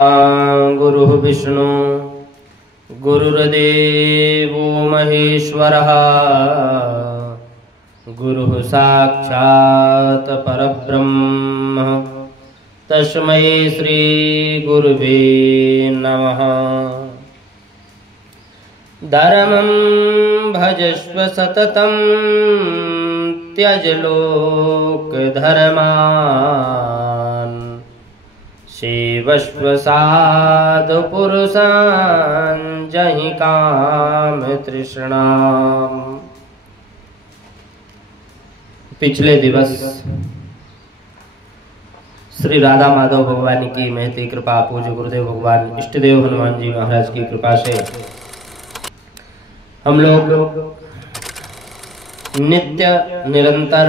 गुरुः विष्णु गुरुर्देवो महेश्वरः गुरुः साक्षात् परब्रह्म तस्मै श्री गुरुवे नमः। धर्मं भजस्व सततं त्यज लोक धर्मान् सेवस्व साधु पुरुषान् जहि काम तृष्णाम्। पिछले दिवस श्री राधा माधव भगवान की महती कृपा, पूज्य गुरुदेव भगवान इष्टदेव हनुमान जी महाराज की कृपा से हम लोग नित्य निरंतर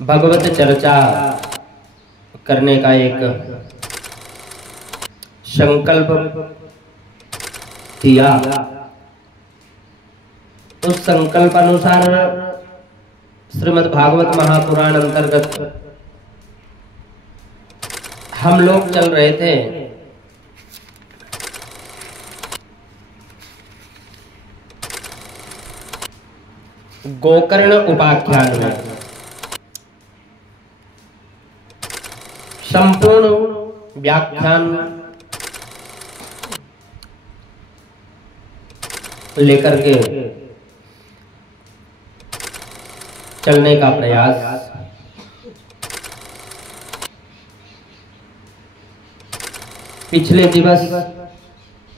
भगवत चर्चा करने का एक संकल्प किया। उस संकल्प अनुसार श्रीमद् भागवत महापुराण अंतर्गत हम लोग चल रहे थे। गोकर्ण उपाख्यान में संपूर्ण व्याख्यान लेकर के चलने का प्रयास। पिछले दिवस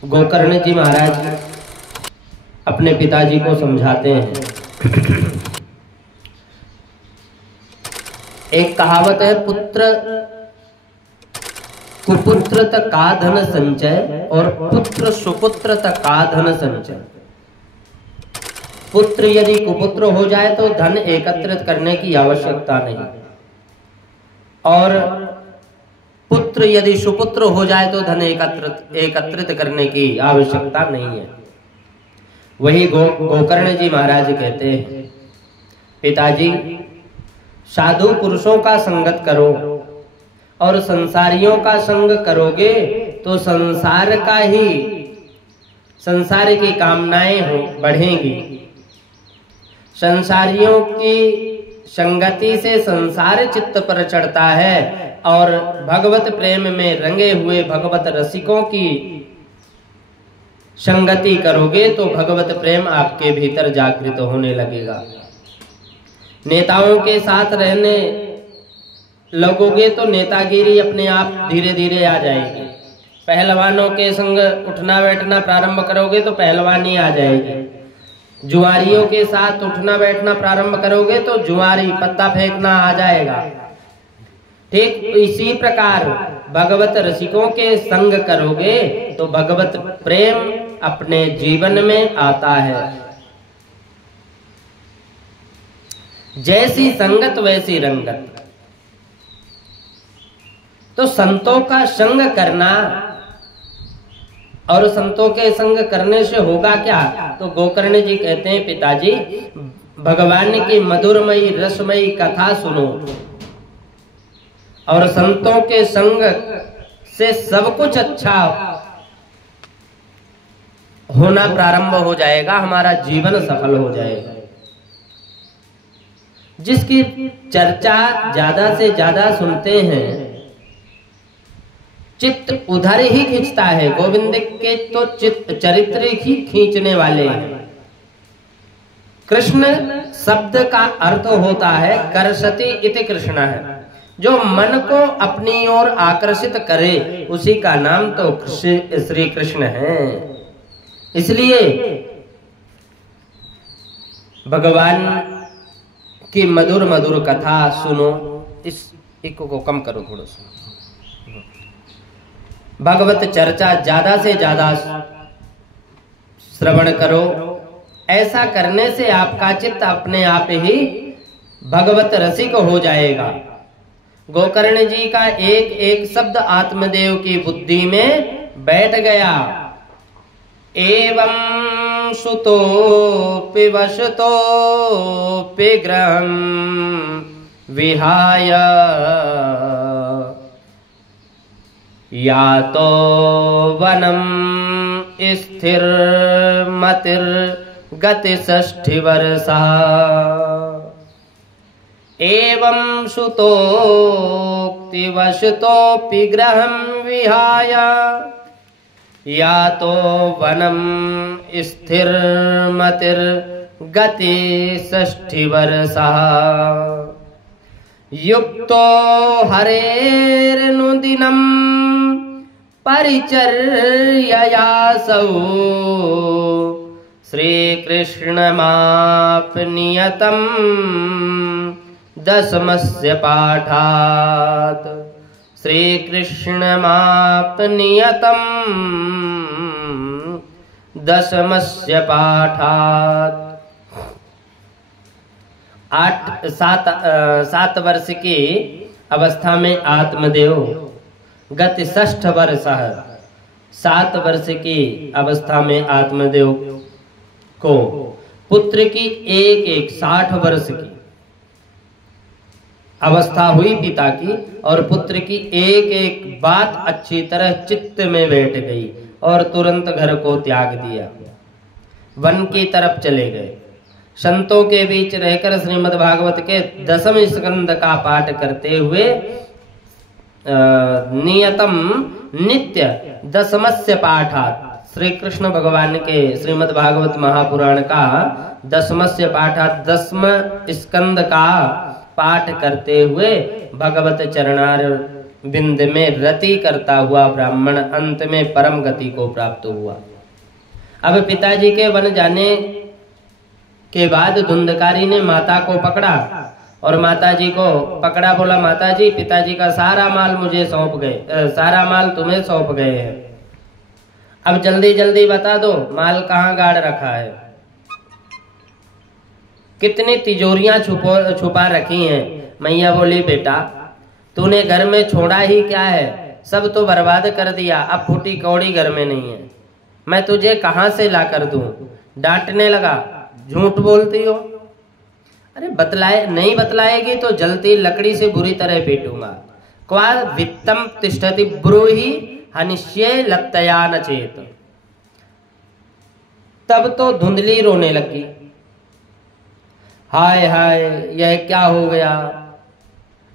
गोकर्ण जी महाराज अपने पिताजी को समझाते हैं। एक कहावत है, पुत्र कुपुत्र का धन संचय और पुत्र सुपुत्र का धन संचय। पुत्र यदि कुपुत्र हो जाए तो धन एकत्रित करने की आवश्यकता नहीं, और पुत्र यदि सुपुत्र हो जाए तो धन एकत्रित करने की आवश्यकता नहीं है। वही गोकर्ण जी महाराज कहते हैं, पिताजी साधु पुरुषों का संगत करो और संसारियों का संग करोगे तो संसार की कामनाएं बढ़ेंगी। संसारियों की संगति से संसार चित्त पर चढ़ता है, और भगवत प्रेम में रंगे हुए भगवत रसिकों की संगति करोगे तो भगवत प्रेम आपके भीतर जागृत होने लगेगा। नेताओं के साथ रहने लगोगे तो नेतागिरी अपने आप धीरे धीरे आ जाएगी। पहलवानों के संग उठना बैठना प्रारंभ करोगे तो पहलवानी आ जाएगी। जुआरियों के साथ उठना बैठना प्रारंभ करोगे तो जुआरी पत्ता फेंकना आ जाएगा। ठीक इसी प्रकार भगवत रसिकों के संग करोगे तो भगवत प्रेम अपने जीवन में आता है। जैसी संगत वैसी रंगत। तो संतों का संग करना, और संतों के संग करने से होगा क्या? तो गोकर्ण जी कहते हैं, पिताजी भगवान की मधुरमयी रसमयी कथा सुनो, और संतों के संग से सब कुछ अच्छा होना प्रारंभ हो जाएगा, हमारा जीवन सफल हो जाएगा। जिसकी चर्चा ज्यादा से ज्यादा सुनते हैं चित्त उधर ही खींचता है। गोविंद के तो चित्त चरित्र ही खींचने वाले हैं। कृष्ण शब्द का अर्थ होता है कर्षति इति कृष्ण है, जो मन को अपनी ओर आकर्षित करे उसी का नाम तो श्री कृष्ण है। इसलिए भगवान की मधुर मधुर कथा सुनो। इस इको को कम करो थोड़ा सा। भगवत चर्चा ज्यादा से ज्यादा श्रवण करो। ऐसा करने से आपका चित्त अपने आप ही भगवत रसिक हो जाएगा। गोकर्ण जी का एक एक शब्द आत्मदेव की बुद्धि में बैठ गया। एवं सुतोऽपि वसतोऽपि गृहं विहाय या तो वनम स्थिर मतिर गति 60 वर्षा एवं श्रुतोक्तिवशतोऽपि गृहं विहाय या तो वनम स्थिर मतिर गति 60 वर्षा युक्तो हरेर्नुदिनं परिचर्ययासौ श्रीकृष्णमाप्नियतं दशमस्य पाठात् श्रीकृष्णमाप्नियतं दशमस्य पाठात् 7 वर्ष की अवस्था में आत्मदेव गति 60 वर्ष है। 7 वर्ष की अवस्था में आत्मदेव को पुत्र की एक 60 वर्ष की अवस्था हुई पिता की, और पुत्र की एक बात अच्छी तरह चित्त में बैठ गई और तुरंत घर को त्याग दिया, वन की तरफ चले गए। संतों के बीच रहकर श्रीमद् भागवत के 10वें स्कंद का पाठ करते हुए नियतम नित्य 10मस्य पाठात् श्री कृष्ण भगवान के श्रीमद् भागवत महापुराण का 10मस्य पाठात् 10वें स्कंद का पाठ करते हुए भगवत चरणार बिंद में रति करता हुआ ब्राह्मण अंत में परम गति को प्राप्त हुआ। अब पिताजी के वन जाने के बाद धुंधकारी ने माता को पकड़ा और माताजी को पकड़ा, बोला माताजी पिताजी का सारा माल मुझे सौंप गए, सारा माल तुम्हें सौंप गए हैं, अब जल्दी जल्दी बता दो माल कहाँ गाड़ रखा है, कितनी तिजोरियां छुपा रखी हैं। मैया बोली बेटा तूने घर में छोड़ा ही क्या है, सब तो बर्बाद कर दिया, अब फूटी कौड़ी घर में नहीं है, मैं तुझे कहाँ से ला कर दूं। डांटने लगा, झूठ बोलती हो, अरे बतलाए नहीं बतलाएगी तो जलती लकड़ी से बुरी तरह पीटूंगा। क्वा वित्तम तिष्ठति ब्रूहि हनिष्ये लत्तया न चेत। तब तो धुंधली रोने लगी, हाय हाय यह क्या हो गया,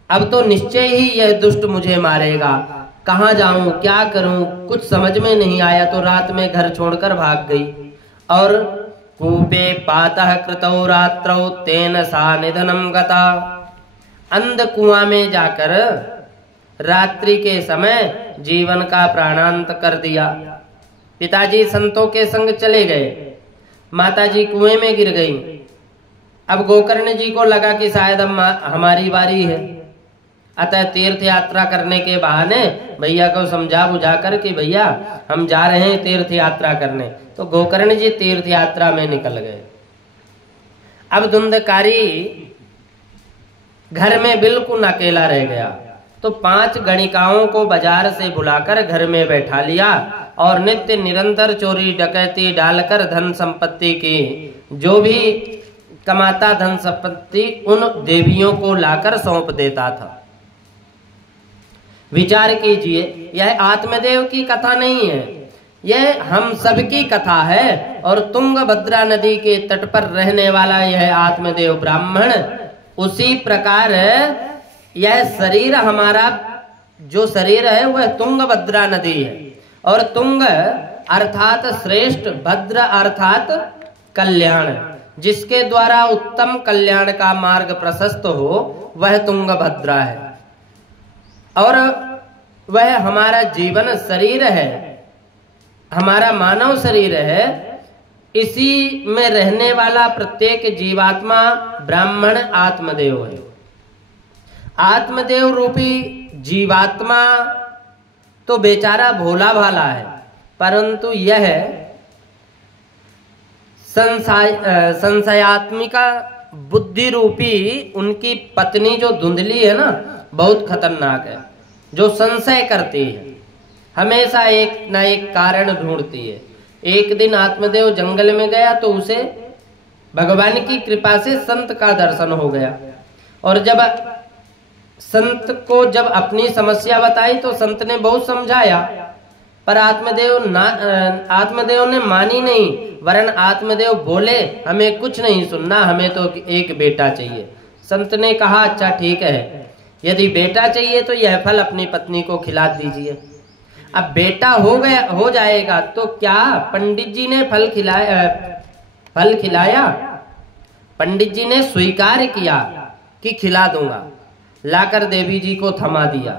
अब तो निश्चय ही यह दुष्ट मुझे मारेगा, कहाँ जाऊं क्या करूं कुछ समझ में नहीं आया, तो रात में घर छोड़कर भाग गई। और कूपे पातः कृतौ रात्रौ तेन सा निधनम गता, अंध कुआं में जाकर रात्रि के समय जीवन का प्राणांत कर दिया। पिताजी संतों के संग चले गए, माताजी कुएं में गिर गई। अब गोकर्ण जी को लगा कि शायद हमारी बारी है, अतः तीर्थ यात्रा करने के बहाने भैया को समझा बुझा कर कि भैया हम जा रहे हैं तीर्थ यात्रा करने, तो गोकर्ण जी तीर्थ यात्रा में निकल गए। अब धुंधकारी घर में बिल्कुल अकेला रह गया, तो 5 गणिकाओं को बाजार से बुलाकर घर में बैठा लिया और नित्य निरंतर चोरी डकैती डालकर धन संपत्ति की जो भी कमाता धन संपत्ति उन देवियों को लाकर सौंप देता था। विचार कीजिए, यह आत्मदेव की कथा नहीं है, यह हम सबकी कथा है। और तुंगभद्रा नदी के तट पर रहने वाला यह आत्मदेव ब्राह्मण, उसी प्रकार यह शरीर हमारा जो शरीर है वह तुंगभद्रा नदी है, और तुंग अर्थात श्रेष्ठ, भद्र अर्थात कल्याण, जिसके द्वारा उत्तम कल्याण का मार्ग प्रशस्त हो वह तुंगभद्रा है। और वह हमारा जीवन शरीर है, हमारा मानव शरीर है, इसी में रहने वाला प्रत्येक जीवात्मा ब्राह्मण आत्मदेव है। आत्मदेव रूपी जीवात्मा तो बेचारा भोला भाला है, परंतु यह संशयात्मिका बुद्धि रूपी उनकी पत्नी जो धुंधली है ना, बहुत खतरनाक है, जो संशय करती है, हमेशा एक न एक कारण ढूंढती है। एक दिन आत्मदेव जंगल में गया तो उसे भगवान की कृपा से संत का दर्शन हो गया, और जब संत को जब अपनी समस्या बताई तो संत ने बहुत समझाया, पर आत्मदेव ने मानी नहीं, वरन आत्मदेव बोले हमें कुछ नहीं सुनना, हमें तो एक बेटा चाहिए। संत ने कहा अच्छा ठीक है, यदि बेटा चाहिए तो यह फल अपनी पत्नी को खिला दीजिए। अब बेटा हो जाएगा तो क्या पंडित जी ने फल खिलाया? पंडित जी ने स्वीकार किया कि खिला दूंगा, लाकर देवी जी को थमा दिया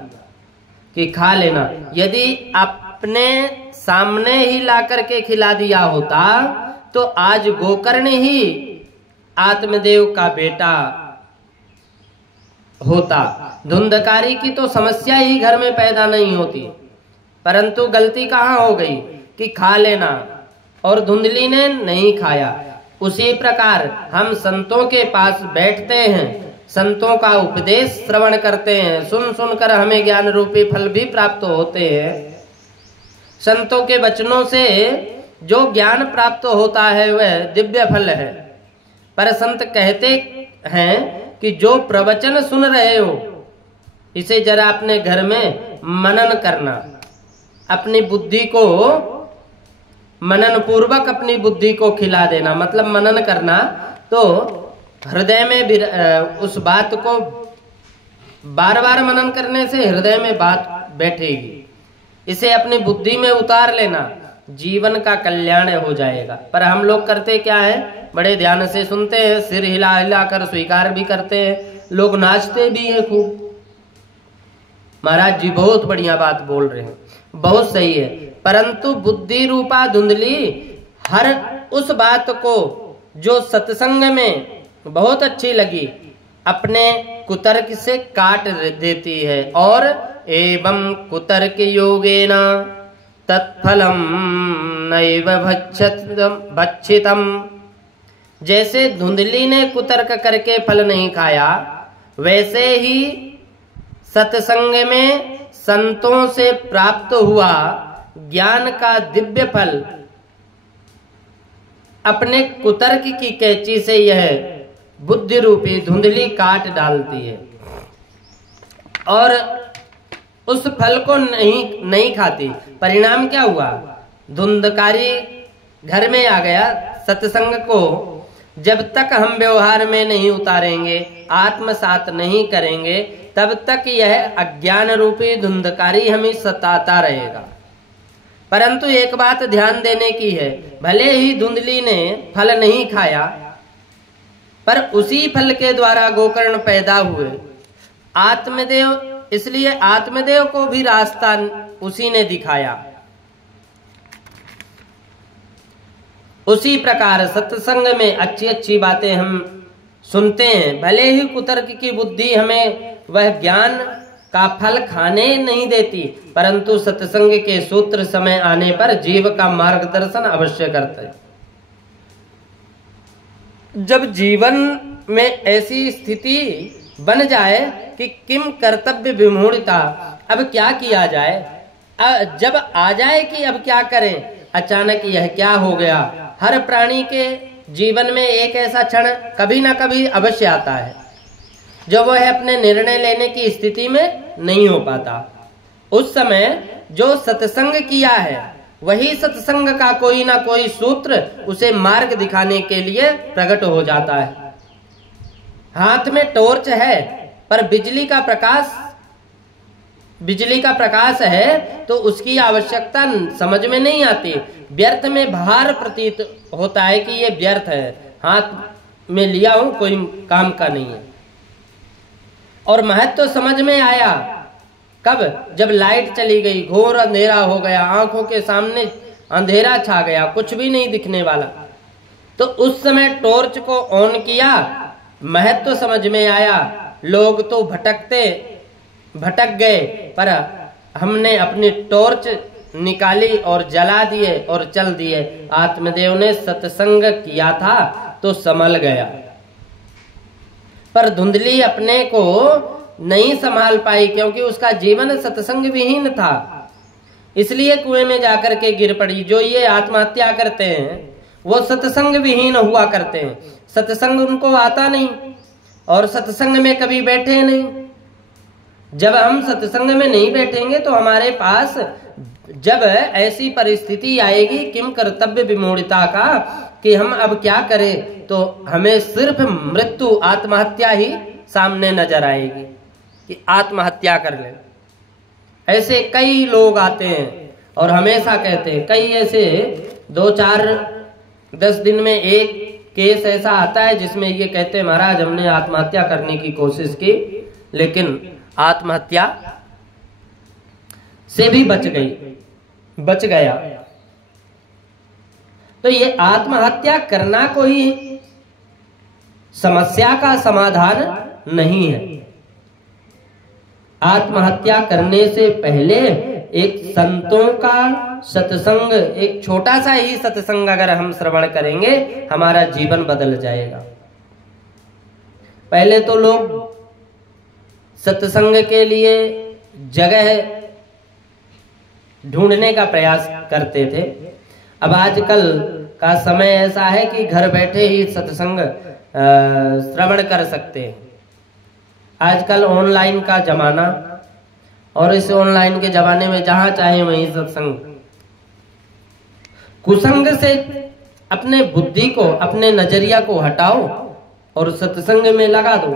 कि खा लेना। यदि अपने सामने ही लाकर के खिला दिया होता तो आज गोकर्ण ही आत्मदेव का बेटा होता। धुंधकारी की तो समस्या ही घर में पैदा नहीं होती, परंतु गलती कहाँ हो गई कि खा लेना, और धुंधली ने नहीं खाया। उसी प्रकार हम संतों के पास बैठते हैं, संतों का उपदेश श्रवण करते हैं, सुन सुनकर हमें ज्ञान रूपी फल भी प्राप्त होते हैं। संतों के वचनों से जो ज्ञान प्राप्त होता है वह दिव्य फल है। पर संत कहते हैं कि जो प्रवचन सुन रहे हो इसे जरा अपने घर में मनन करना, अपनी बुद्धि को मनन पूर्वक अपनी बुद्धि को खिला देना। मतलब मनन करना तो हृदय में भी उस बात को बार बार मनन करने से हृदय में बात बैठेगी, इसे अपनी बुद्धि में उतार लेना, जीवन का कल्याण हो जाएगा। पर हम लोग करते क्या है, बड़े ध्यान से सुनते हैं, सिर हिला हिला कर स्वीकार भी करते हैं, लोग नाचते भी हैं खूब। महाराज जी बहुत बढ़िया बात बोल रहे हैं, बहुत सही है, परंतु बुद्धि रूपा धुंधली हर उस बात को जो सत्संग में बहुत अच्छी लगी अपने कुतर्क से काट देती है। और एवं कुतर्क योगेन तत्फलम नैव भक्षितम। जैसे धुंधली ने कुतर्क करके फल नहीं खाया, वैसे ही सत्संग में संतों से प्राप्त हुआ ज्ञान का दिव्य फल अपने कुतर्क की कैंची से यह बुद्धि रूपी धुंधली काट डालती है और उस फल को नहीं खाती। परिणाम क्या हुआ, धुंधकारी घर में आ गया। सत्संग को जब तक हम व्यवहार में नहीं उतारेंगे, आत्मसात नहीं करेंगे, तब तक यह अज्ञान रूपी धुंधकारी हमें सताता रहेगा। परंतु एक बात ध्यान देने की है, भले ही धुंधली ने फल नहीं खाया, पर उसी फल के द्वारा गोकर्ण पैदा हुए। आत्मदेव, इसलिए आत्मदेव को भी रास्ता उसी ने दिखाया। उसी प्रकार सत्संग में अच्छी अच्छी बातें हम सुनते हैं, भले ही कुतर्क की बुद्धि हमें वह ज्ञान का फल खाने नहीं देती, परंतु सत्संग के सूत्र समय आने पर जीव का मार्गदर्शन अवश्य करते हैं। जब जीवन में ऐसी स्थिति बन जाए कि किम कर्तव्य विमूढ़ता, अब क्या किया जाए, जब आ जाए कि अब क्या करें, अचानक यह क्या हो गया। हर प्राणी के जीवन में एक ऐसा क्षण कभी ना कभी अवश्य आता है जब वह अपने निर्णय लेने की स्थिति में नहीं हो पाता। उस समय जो सत्संग किया है वही सत्संग का कोई ना कोई सूत्र उसे मार्ग दिखाने के लिए प्रकट हो जाता है। हाथ में टॉर्च है पर बिजली का प्रकाश है तो उसकी आवश्यकता समझ में नहीं आती। व्यर्थ में भार प्रतीत होता है कि ये व्यर्थ है, हाथ में लिया हूं कोई काम का नहीं है। और महत्व तो समझ में आया कब, जब लाइट चली गई, घोर अंधेरा हो गया, आंखों के सामने अंधेरा छा गया, कुछ भी नहीं दिखने वाला, तो उस समय टॉर्च को ऑन किया, महत्व तो समझ में आया। लोग तो भटक गए, पर हमने अपनी टॉर्च निकाली और जला दिए और चल दिए। आत्मदेव ने सत्संग किया था तो संभल गया, पर धुंधली अपने को नहीं संभाल पाई क्योंकि उसका जीवन सत्संग विहीन था, इसलिए कुएं में जाकर के गिर पड़ी। जो ये आत्महत्या करते हैं वो सत्संग विहीन हुआ करते हैं, सत्संग उनको आता नहीं और सत्संग में कभी बैठे नहीं। जब हम सत्संग में नहीं बैठेंगे तो हमारे पास जब ऐसी परिस्थिति आएगी किम कर्तव्य विमूढ़ता का कि हम अब क्या करें, तो हमें सिर्फ मृत्यु आत्महत्या ही सामने नजर आएगी कि आत्महत्या कर ले। ऐसे कई लोग आते हैं और हमेशा कहते हैं, कई ऐसे 2-4-10 दिन में एक केस ऐसा आता है जिसमें ये कहते हैं महाराज हमने आत्महत्या करने की कोशिश की लेकिन आत्महत्या से भी बच गया। तो ये आत्महत्या करना कोई समस्या का समाधान नहीं है। आत्महत्या करने से पहले एक संतों का सत्संग, एक छोटा सा ही सत्संग अगर हम श्रवण करेंगे हमारा जीवन बदल जाएगा। पहले तो लोग सत्संग के लिए जगह ढूंढने का प्रयास करते थे। अब आजकल का समय ऐसा है कि घर बैठे ही सत्संग श्रवण कर सकते हैं। आजकल ऑनलाइन का जमाना, और इस ऑनलाइन के जमाने में जहां चाहे वहीं सत्संग। कुसंग से अपने बुद्धि को, अपने नजरिया को हटाओ और सत्संग में लगा दो।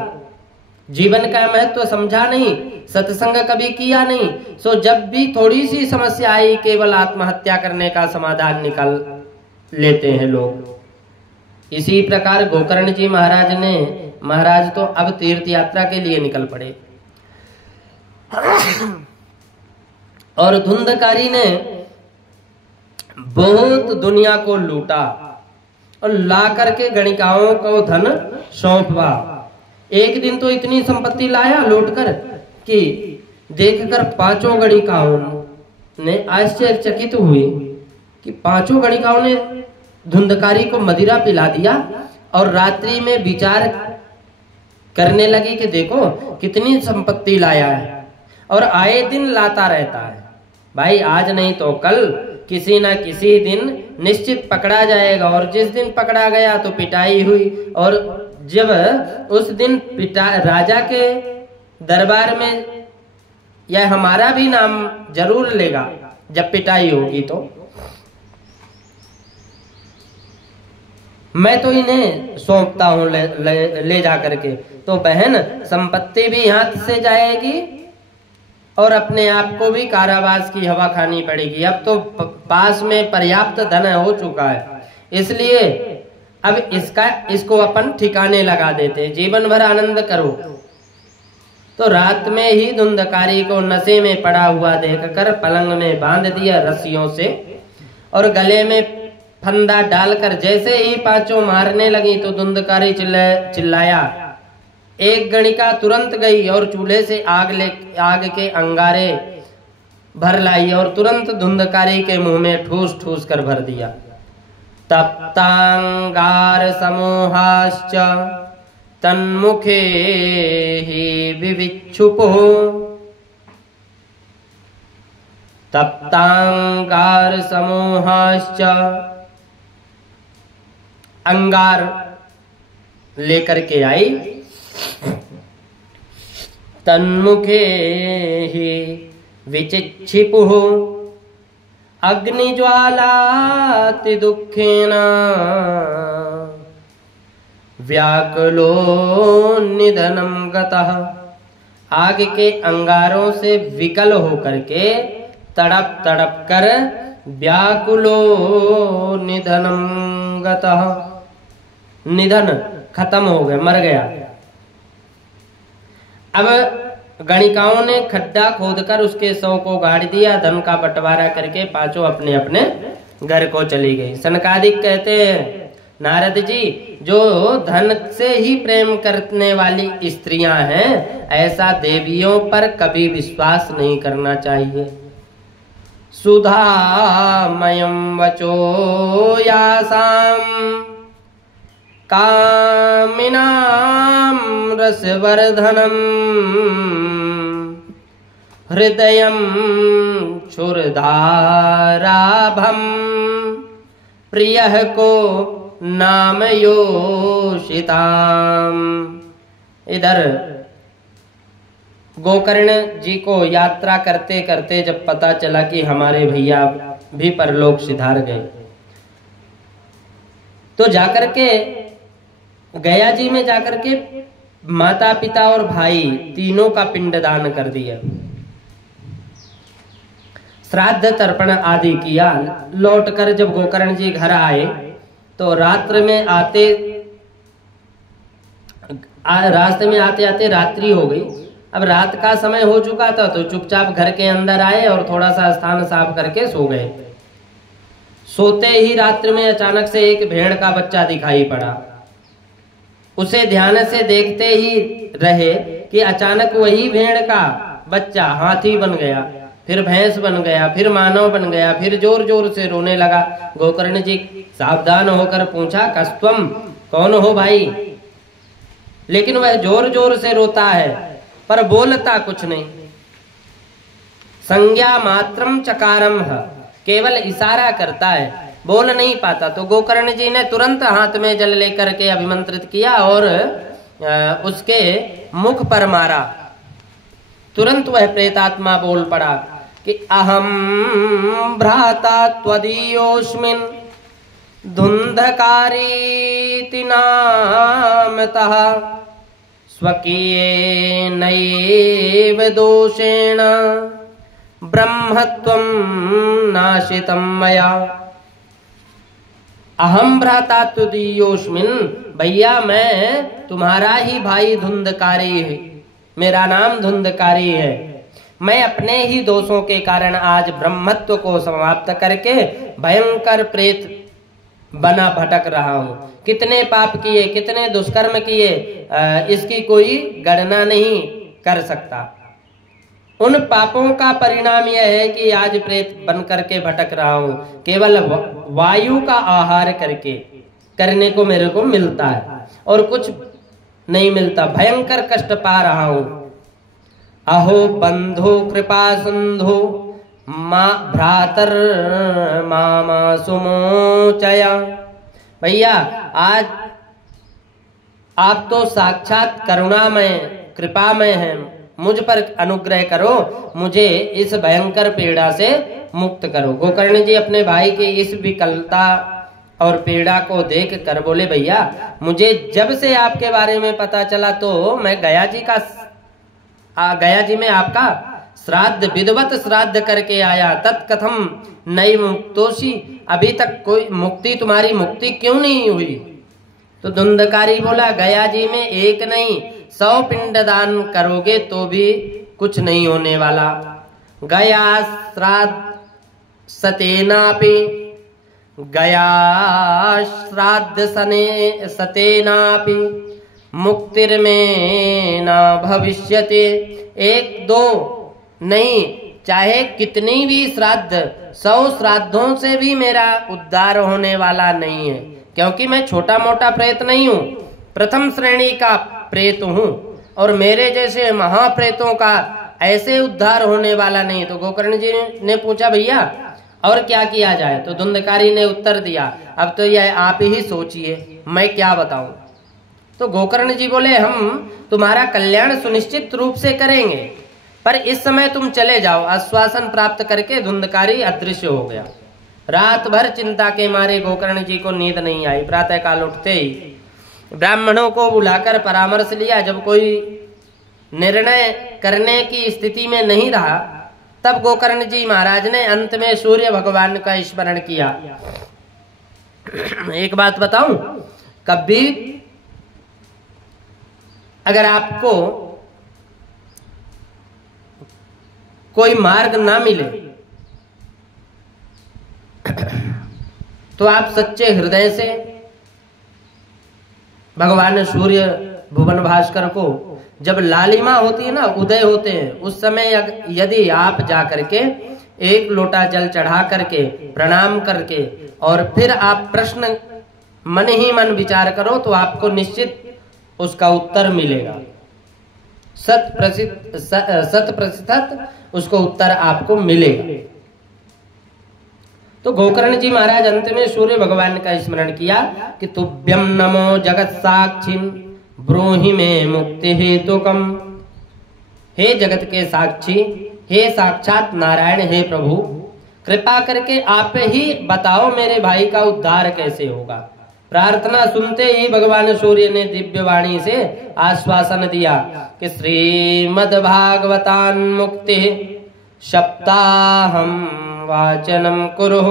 जीवन का महत्व समझा नहीं, सत्संग कभी किया नहीं, सो जब भी थोड़ी सी समस्या आई केवल आत्महत्या करने का समाधान निकाल लेते हैं लोग। इसी प्रकार गोकर्ण जी महाराज तो अब तीर्थ यात्रा के लिए निकल पड़े और धुंधकारी ने बहुत दुनिया को लूटा और ला करके गणिकाओं को धन सौंपा। एक दिन तो इतनी संपत्ति लाया लूट कर कि देखकर 5 गणिकाओं ने आश्चर्यचकित हुए कि 5 गणिकाओं ने धुंधकारी को मदिरा पिला दिया और रात्रि में विचार करने लगी कि देखो कितनी संपत्ति लाया है, और आए दिन लाता रहता है। भाई आज नहीं तो कल किसी ना किसी दिन निश्चित पकड़ा जाएगा, और जिस दिन पकड़ा गया तो पिटाई हुई, और जब उस दिन राजा के दरबार में यह हमारा भी नाम जरूर लेगा जब पिटाई होगी। तो मैं तो इन्हें सौंपता हूं ले जा करके। तो बहन संपत्ति भी हाथ से जाएगी और अपने आप को भी कारावास की हवा खानी पड़ेगी। अब तो पास में पर्याप्त धन हो चुका है, इसलिए अब इसको अपन ठिकाने लगा देते, जीवन भर आनंद करो। तो रात में ही धुंधकारी को नशे में पड़ा हुआ देखकर पलंग में बांध दिया रस्सियों से, और गले में फंदा डालकर जैसे ही 5 मारने लगी तो धुंधकारी चिल्लाया। एक गणिका तुरंत गई और चूल्हे से आग के अंगारे भर लाई और तुरंत धुंधकारी के मुंह में ठूस ठूस कर भर दिया। तप्तांगार समूहाश्च तन्मुखे ही विविक्षुपो, तप्तांगार समूहाश्च, अंगार लेकर के आई, तन्मुखे ही विचिक्षिपुः अग्निज्वालाति दुःखेन व्याकुलो निधनम गतः। आग के अंगारों से विकल होकर के तड़प तड़प कर व्याकुलो निधनम गतः, निधन खत्म हो गया, मर गया। अब गणिकाओं ने खड्डा खोदकर उसके शव को गाड़ दिया, धन का बंटवारा करके 5 अपने अपने घर को चली गई। सनकादिक कहते हैं नारद जी, जो धन से ही प्रेम करने वाली स्त्रियां हैं ऐसा देवियों पर कभी विश्वास नहीं करना चाहिए। सुधामयं वचो यासाम कामिनां रसवर्धनम हृदयं क्षुरधाराभं प्रियः को नाम योषिताम। इधर गोकर्ण जी को यात्रा करते करते जब पता चला कि हमारे भैया भी परलोक सिधार गए, तो जाकर के गया जी में जाकर के माता पिता और भाई तीनों का पिंडदान कर दिया, श्राद्ध तर्पण आदि किया। लौटकर जब गोकर्ण जी घर आए तो रास्ते में आते आते रात्रि हो गई। अब रात का समय हो चुका था तो चुपचाप घर के अंदर आए और थोड़ा सा स्थान साफ करके सो गए। सोते ही रात्रि में अचानक से एक भेड़ का बच्चा दिखाई पड़ा। उसे ध्यान से देखते ही रहे कि अचानक वही भेड़ का बच्चा हाथी बन गया, फिर भैंस बन गया, फिर मानव बन गया, फिर जोर जोर से रोने लगा। गोकर्ण जी सावधान होकर पूछा, कस्त्वम, कौन हो भाई? लेकिन वह जोर जोर से रोता है पर बोलता कुछ नहीं। संज्ञा मात्रम चकारम है, केवल इशारा करता है, बोल नहीं पाता। तो गोकर्ण जी ने तुरंत हाथ में जल लेकर के अभिमंत्रित किया और उसके मुख पर मारा। तुरंत वह प्रेतात्मा बोल पड़ा कि अहम भ्राता त्वदीयोस्मिन् धुंधकारीति नामतः स्वकीये नैव दोषेण ब्रह्मत्वं नाशितं मया। अहम भ्राता तुदीयोस्मिन्, भैया मैं तुम्हारा ही भाई धुंधकारी है, मेरा नाम धुंधकारी है। मैं अपने ही दोषों के कारण आज ब्रह्मत्व को समाप्त करके भयंकर प्रेत बना भटक रहा हूं। कितने पाप किए, कितने दुष्कर्म किए, इसकी कोई गणना नहीं कर सकता। उन पापों का परिणाम यह है कि आज प्रेत बन करके भटक रहा हूं। केवल वायु का आहार करने को मेरे को मिलता है और कुछ नहीं मिलता। भयंकर कष्ट पा रहा हूं। अहो बंधु कृपा सिंधु भ्रातर मामा सुमोचया। भैया आज आप तो साक्षात करुणामय कृपामय हैं, मुझ पर अनुग्रह करो, मुझे इस भयंकर पीड़ा से मुक्त करो। गोकर्ण जी अपने भाई की इस विकलता और पीड़ा को देख कर बोले, भैया मुझे जब से आपके बारे में पता चला तो मैं गया जी में आपका श्राद्ध विधिवत श्राद्ध करके आया। तत्कथम नई मुक्तोषी, अभी तक कोई मुक्ति, तुम्हारी मुक्ति क्यों नहीं हुई? तो धुंधकारी बोला, गया जी में एक नहीं 100 पिंडदान करोगे तो भी कुछ नहीं होने वाला। गया श्राद्ध सतेनापि, गया श्राद्ध सतेनापि मुक्तिर्मे न भविष्यति। 1-2 नहीं, चाहे कितनी भी श्राद्ध, 100 श्राद्धों से भी मेरा उद्धार होने वाला नहीं है, क्योंकि मैं छोटा मोटा प्रेत नहीं हूँ, प्रथम श्रेणी का प्रेत हूँ और मेरे जैसे महाप्रेतों का ऐसे उद्धार होने वाला नहीं। तो गोकर्ण जी ने पूछा, भैया और क्या किया जाए? तो धुंधकारी ने उत्तर दिया, अब तो यह आप ही सोचिए, मैं क्या बताऊं। तो गोकर्ण जी बोले, हम तुम्हारा कल्याण सुनिश्चित रूप से करेंगे, पर इस समय तुम चले जाओ। आश्वासन प्राप्त करके धुंधकारी अदृश्य हो गया। रात भर चिंता के मारे गोकर्ण जी को नींद नहीं आई। प्रातः काल उठते ही ब्राह्मणों को बुलाकर परामर्श लिया। जब कोई निर्णय करने की स्थिति में नहीं रहा, तब गोकर्ण जी महाराज ने अंत में सूर्य भगवान का स्मरण किया। एक बात बताऊं, कभी अगर आपको कोई मार्ग ना मिले तो आप सच्चे हृदय से भगवान सूर्य भुवन भास्कर को, जब लालिमा होती है ना, उदय होते हैं, उस समय यदि आप जा करके 1 लोटा जल चढ़ा करके प्रणाम करके और फिर आप प्रश्न मन ही मन विचार करो तो आपको निश्चित उसका उत्तर मिलेगा। 100% उसको उत्तर आपको मिलेगा। तो गोकर्ण जी महाराज अंत में सूर्य भगवान का स्मरण किया कि तुभ्यम नमो जगत साक्षिन् ब्रूहि में मुक्ति हेतुकम। हे जगत के साक्षी, हे साक्षात नारायण, हे प्रभु, कृपा करके आप ही बताओ मेरे भाई का उद्धार कैसे होगा। प्रार्थना सुनते ही भगवान सूर्य ने दिव्य वाणी से आश्वासन दिया कि श्रीमद्भागवतान् मुक्ति सप्ताहम वाचनम कुरु।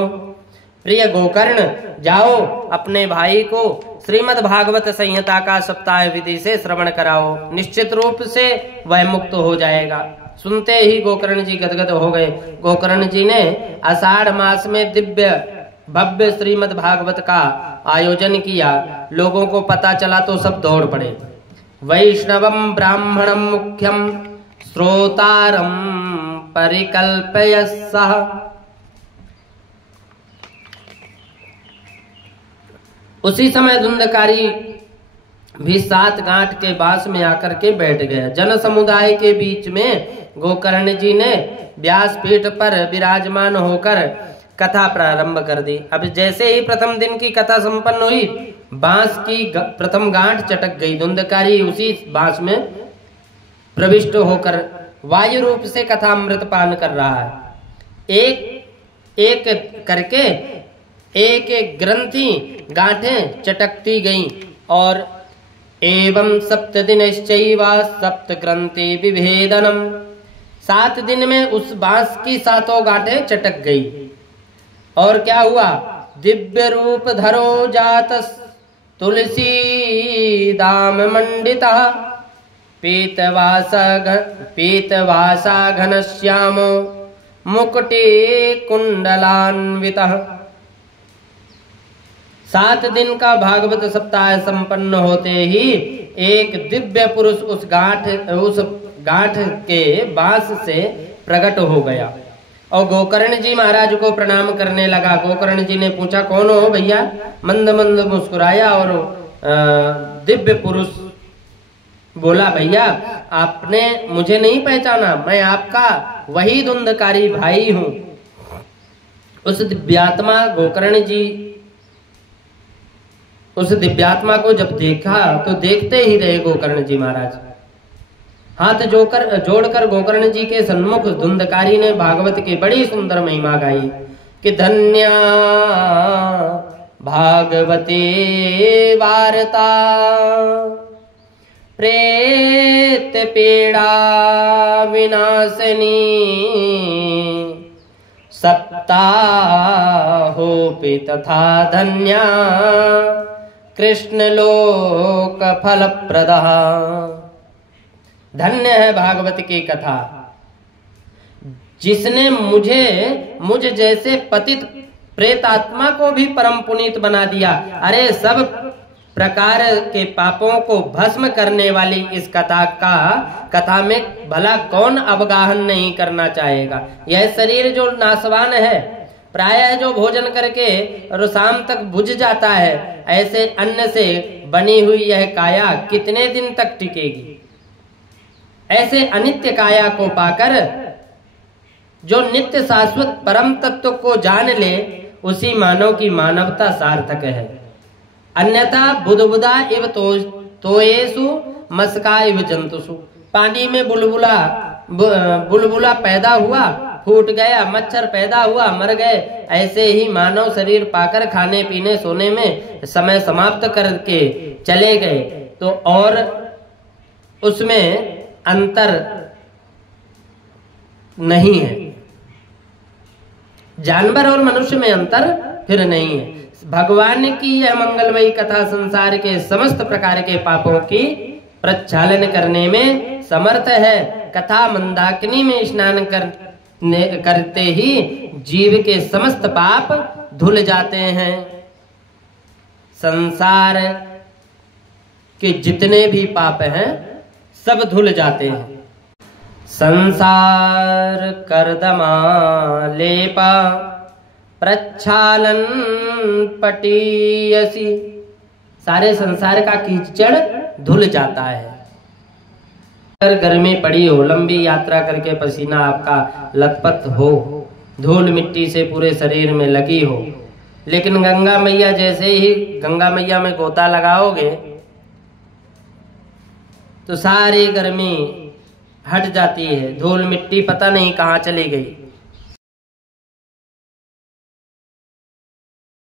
प्रिय गोकर्ण, जाओ अपने भाई को श्रीमद् भागवत संहिता का सप्ताह विधि से श्रवण कराओ, निश्चित रूप से वह मुक्त हो जाएगा। सुनते ही गोकर्ण जी गदगद हो गए। गोकर्ण जी ने आषाढ़ मास में दिव्य भव्य श्रीमद् भागवत का आयोजन किया। लोगों को पता चला तो सब दौड़ पड़े। वैष्णवम ब्राह्मणम मुख्यम श्रोतारम परिकल्पयस्सः। उसी समय धुंधकारी भी 7 गांठ के बांस में आकर के बैठ गया। जन समुदाय के बीच में गोकर्ण जी ने व्यासपीठ पर विराजमान होकर कथा प्रारंभ कर दी। अब जैसे ही प्रथम दिन की कथा संपन्न हुई, बांस की प्रथम गांठ चटक गई। धुंधकारी उसी बांस में प्रविष्ट होकर वायु रूप से कथा अमृत पान कर रहा है। एक एक करके एक एक ग्रंथि गांठें चटकती गईं और एवं 7 दिनश्चैव 7 ग्रंथि विभेदनम। 7 दिन में उस बांस की 7 गांठें चटक गई। और क्या हुआ? दिव्य रूप धरो जात तुलसी दाम मंडिता पीतवासा घनश्यामो मुकुटे कुंडलान्वितः। 7 दिन का भागवत सप्ताह संपन्न होते ही एक दिव्य पुरुष उस गांठ के बांस से प्रकट हो गया और गोकर्ण जी महाराज को प्रणाम करने लगा। गोकर्ण जी ने पूछा, कौन हो भैया? मंद मंद मुस्कुराया और दिव्य पुरुष बोला, भैया आपने मुझे नहीं पहचाना, मैं आपका वही धुंधकारी भाई हूं। उस दिव्यात्मा को जब देखा तो देखते ही रहे गोकर्ण जी महाराज। हाथ जोड़कर गोकर्ण जी के सन्मुख धुंधकारी ने भागवत की बड़ी सुंदर महिमा गाई कि धन्या भागवते वार्ता प्रेत पीड़ा विनाशिनी सप्ताहोपि तथा धन्या कृष्ण लोक फलप्रदा। धन्य है भागवत की कथा, जिसने मुझ जैसे पतित प्रेतात्मा को भी परम पुनीत बना दिया। अरे सब प्रकार के पापों को भस्म करने वाली इस कथा में भला कौन अवगाहन नहीं करना चाहेगा। यह शरीर जो नाशवान है, प्रायः जो भोजन करके और शाम तक बुझ जाता है, ऐसे अन्न से बनी हुई यह काया कितने दिन तक टिकेगी? ऐसे अनित्य काया को पाकर जो नित्य शाश्वत परम तत्व को जान ले, उसी मानव की मानवता सार्थक है। अन्यथा बुदबुदा इव तोयेसु मस्का इव जंतुसु। पानी में बुलबुला पैदा हुआ, फूट गया, मच्छर पैदा हुआ, मर गए। ऐसे ही मानव शरीर पाकर खाने पीने सोने में समय समाप्त करके चले गए, तो और उसमें अंतर नहीं है। जानवर और मनुष्य में अंतर फिर नहीं है। भगवान की यह मंगलमयी कथा संसार के समस्त प्रकार के पापों की प्रक्षालन करने में समर्थ है। कथा मंदाकिनी में स्नान करते ही जीव के समस्त पाप धुल जाते हैं। संसार के जितने भी पाप हैं सब धुल जाते हैं। संसार कर्दमा लेपा प्रक्षालन पटीयसी। सारे संसार का कीचड़ धुल जाता है। अगर गर्मी पड़ी हो, लंबी यात्रा करके पसीना आपका लथपथ हो, धूल मिट्टी से पूरे शरीर में लगी हो, लेकिन गंगा मैया जैसे ही गंगा मैया में गोता लगाओगे तो सारी गर्मी हट जाती है, धूल मिट्टी पता नहीं कहाँ चली गई।